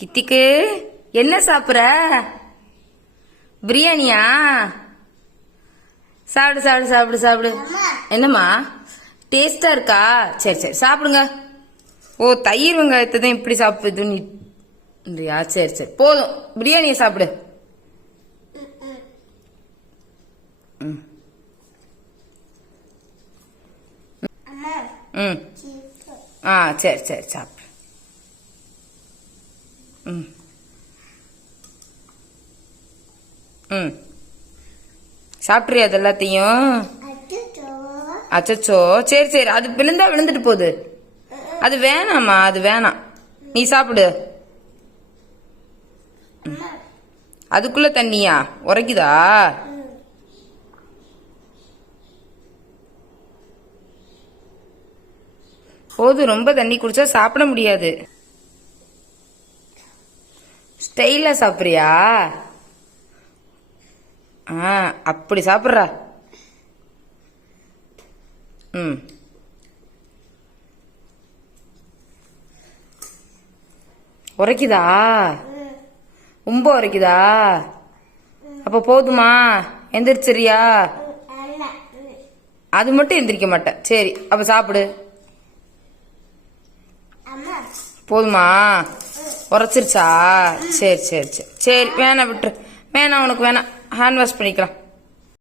கித்திக்கு என்ன சாப்பிட்ற? பிரியாணியா? சாப்பிடு சாப்பிடு சாப்பிடு சாப்பிடு. என்னம்மா டேஸ்டா இருக்கா? சரி சரி சாப்பிடுங்க. ஓ, தயிர் வெங்காயத்தை தான் இப்படி சாப்பிடுதுன்றியா? சரி சரி போதும், பிரியாணியை சாப்பிடு. ம் ஆ சரி சரி சாப்பிடு. ம் ம் சாப்பிட்றியா அது எல்லாத்தையும்? அச்சச்சோ, சரி சரி, அது விழுந்தா விழுந்துட்டு போகுது. அது வேணாம்மா, அது வேணாம், நீ சாப்பிடு. அதுக்குள்ள தண்ணியா? உரைக்குதா? போதும், ரொம்ப தண்ணி குடிச்சா சாப்பிட முடியாது. ஸ்டைலா சாப்பிட்றியா? ஆ அப்படி சாப்பிட்றா. ம் உரைக்குதா? ரொம்ப உரைக்குதா? அப்ப போதுமா? எந்திரிச்சிரியா? அது மட்டும் எந்திரிக்க மாட்டேன். சரி, அப்ப சாப்பிடு. போதுமா? உரைச்சிருச்சா? சரி சரி சரி சரி, வேணாம் விட்டுரு. வேணாம், உனக்கு வேணாம், ஹேண்ட் வாஷ் பண்ணிக்கலாம்.